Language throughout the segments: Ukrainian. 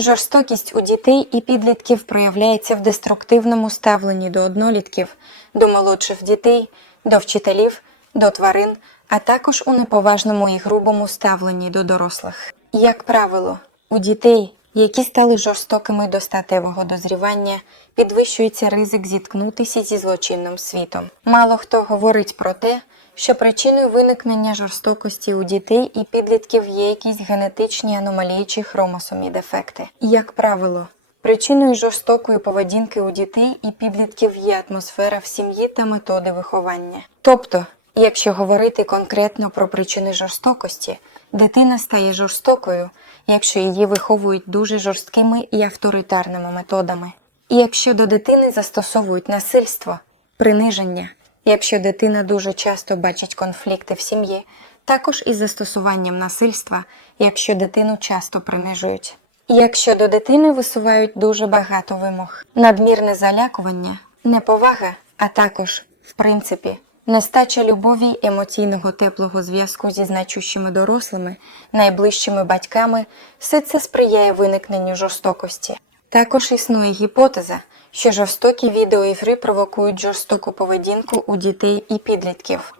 Жорстокість у дітей і підлітків проявляється в деструктивному ставленні до однолітків, до молодших дітей, до вчителів, до тварин, а також у неповажному і грубому ставленні до дорослих. Як правило, у дітей, які стали жорстокими до статевого дозрівання, підвищується ризик зіткнутися зі злочинним світом. Мало хто говорить про те, що причиною виникнення жорстокості у дітей і підлітків є якісь генетичні аномалії чи хромосомні дефекти. Як правило, причиною жорстокої поведінки у дітей і підлітків є атмосфера в сім'ї та методи виховання. Тобто, якщо говорити конкретно про причини жорстокості, дитина стає жорстокою, якщо її виховують дуже жорсткими і авторитарними методами. І якщо до дитини застосовують насильство, приниження, якщо дитина дуже часто бачить конфлікти в сім'ї, також із застосуванням насильства, якщо дитину часто принижують. І Якщо до дитини висувають дуже багато вимог, надмірне залякування, неповага, а також, в принципі, нестача любові емоційного теплого зв'язку зі значущими дорослими, найближчими батьками, все це сприяє виникненню жорстокості. Також існує гіпотеза, що жорстокі відеоігри провокують жорстоку поведінку у дітей і підлітків.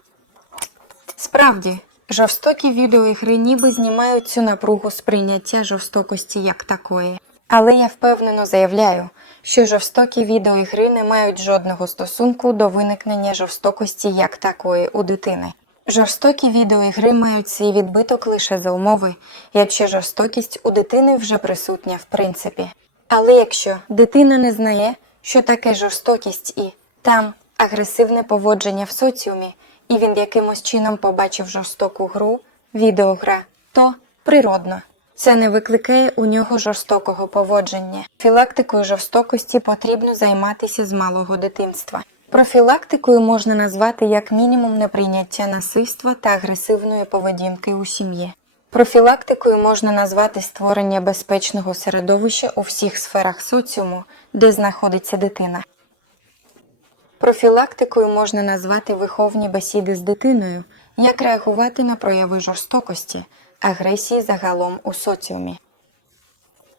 Справді, жорстокі відеоігри ніби знімають цю напругу сприйняття жорстокості як такої. Але я впевнено заявляю, що жорстокі відеоігри не мають жодного стосунку до виникнення жорстокості як такої у дитини. Жорстокі відеоігри мають свій відбиток лише за умови, якщо жорстокість у дитини вже присутня в принципі. Але якщо дитина не знає, що таке жорстокість і там агресивне поводження в соціумі, і він якимось чином побачив жорстоку гру, відеогра, то природно. Це не викликає у нього жорстокого поводження. Філактикою жорстокості потрібно займатися з малого дитинства. Профілактикою можна назвати як мінімум неприйняття насильства та агресивної поведінки у сім'ї. Профілактикою можна назвати створення безпечного середовища у всіх сферах соціуму, де знаходиться дитина. Профілактикою можна назвати виховні бесіди з дитиною, як реагувати на прояви жорстокості, агресії загалом у соціумі.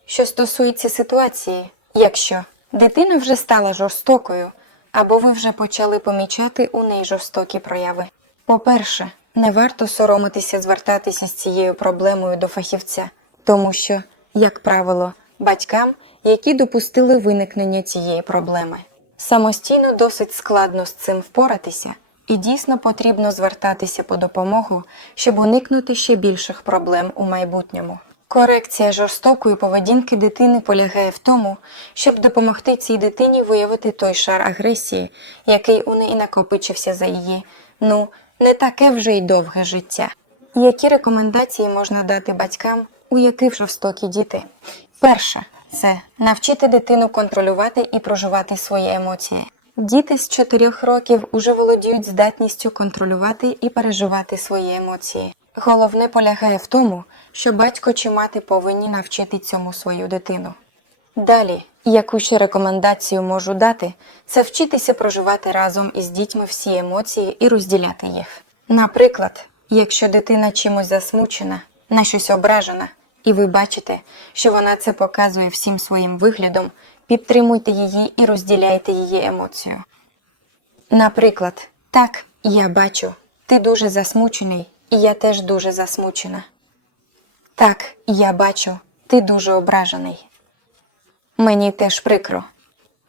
Що стосується ситуації, якщо дитина вже стала жорстокою, або ви вже почали помічати у неї жорстокі прояви. По-перше, не варто соромитися звертатися з цією проблемою до фахівця, тому що, як правило, батькам, які допустили виникнення цієї проблеми. Самостійно досить складно з цим впоратися, і дійсно потрібно звертатися по допомогу, щоб уникнути ще більших проблем у майбутньому. Корекція жорстокої поведінки дитини полягає в тому, щоб допомогти цій дитині виявити той шар агресії, який у неї накопичився за її, ну, не таке вже й довге життя. Які рекомендації можна дати батькам, у яких жорстокі діти? Перше це навчити дитину контролювати і проживати свої емоції. Діти з 4 років уже володіють здатністю контролювати і переживати свої емоції. Головне полягає в тому, що батько чи мати повинні навчити цьому свою дитину. Далі, яку ще рекомендацію можу дати, це вчитися проживати разом із дітьми всі емоції і розділяти їх. Наприклад, якщо дитина чимось засмучена, на щось ображена, і ви бачите, що вона це показує всім своїм виглядом, підтримуйте її і розділяйте її емоцію. Наприклад, так, я бачу, ти дуже засмучений, і я теж дуже засмучена. Так, я бачу, ти дуже ображений. Мені теж прикро.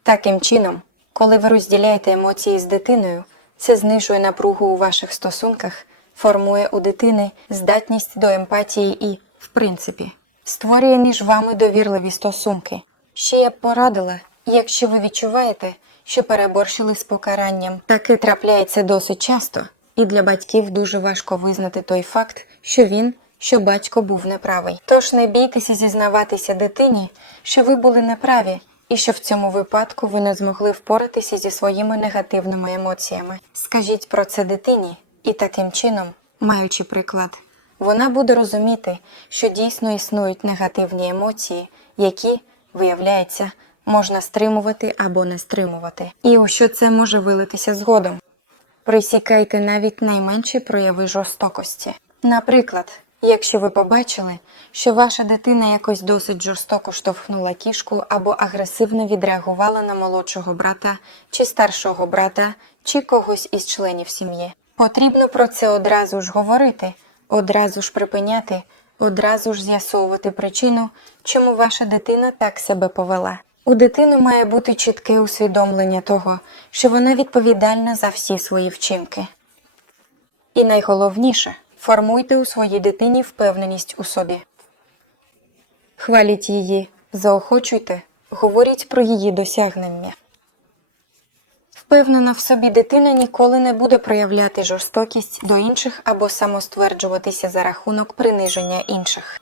Таким чином, коли ви розділяєте емоції з дитиною, це знижує напругу у ваших стосунках, формує у дитини здатність до емпатії і, в принципі, створює між вами довірливі стосунки. Ще я б порадила, якщо ви відчуваєте, що переборщили з покаранням, таке трапляється досить часто, і для батьків дуже важко визнати той факт, що він, що батько був неправий. Тож не бійтеся зізнаватися дитині, що ви були неправі, і що в цьому випадку ви не змогли впоратися зі своїми негативними емоціями. Скажіть про це дитині, і таким чином, маючи приклад, вона буде розуміти, що дійсно існують негативні емоції, які, виявляється, можна стримувати або не стримувати, і у що це може вилитися згодом. Присікайте навіть найменші прояви жорстокості. Наприклад, Якщо ви побачили, що ваша дитина якось досить жорстоко штовхнула кішку або агресивно відреагувала на молодшого брата чи старшого брата, чи когось із членів сім'ї, потрібно про це одразу ж говорити, одразу ж припиняти, одразу ж з'ясовувати причину, чому ваша дитина так себе повела. У дитини має бути чітке усвідомлення того, що вона відповідальна за всі свої вчинки. І найголовніше формуйте у своїй дитині впевненість у собі. Хваліть її, заохочуйте, говоріть про її досягнення. Впевнена в собі дитина ніколи не буде проявляти жорстокість до інших або самостверджуватися за рахунок приниження інших.